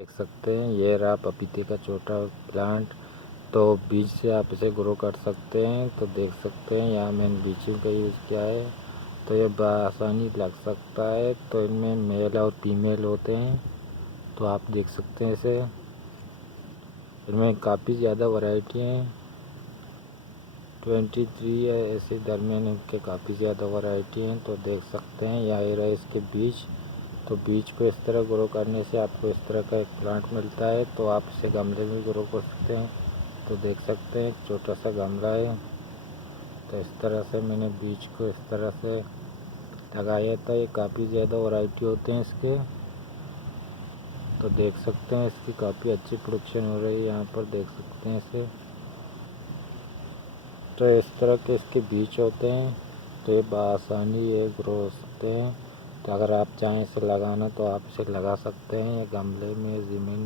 देख सकते हैं ये रहा पपीते का छोटा प्लांट। तो बीज से आप इसे ग्रो कर सकते हैं। तो देख सकते हैं यहाँ मैंने बीजों का यूज़ किया है। तो ये आसानी लग सकता है। तो इनमें मेल और फीमेल होते हैं। तो आप देख सकते हैं इसे, इनमें काफ़ी ज़्यादा वैरायटी हैं। 23 है ऐसे दरमियान इनके काफ़ी ज़्यादा वैरायटी हैं। तो देख सकते हैं यहाँ रहे इसके बीज। तो बीज को इस तरह ग्रो करने से आपको इस तरह का एक प्लांट मिलता है। तो आप इसे गमले में ग्रो कर सकते हैं। तो देख सकते हैं छोटा सा गमला है। तो इस तरह से मैंने बीज को इस तरह से लगाया था। ये काफ़ी ज़्यादा वैरायटी होते हैं इसके। तो देख सकते हैं इसकी काफ़ी अच्छी प्रोडक्शन हो रही है। यहाँ पर देख सकते हैं इसे। तो इस तरह के इसके बीज होते हैं। तो ये बआसानी ये ग्रो हो सकते हैं। तो अगर आप चाहें इसे लगाना तो आप इसे लगा सकते हैं, या गमले में ज़मीन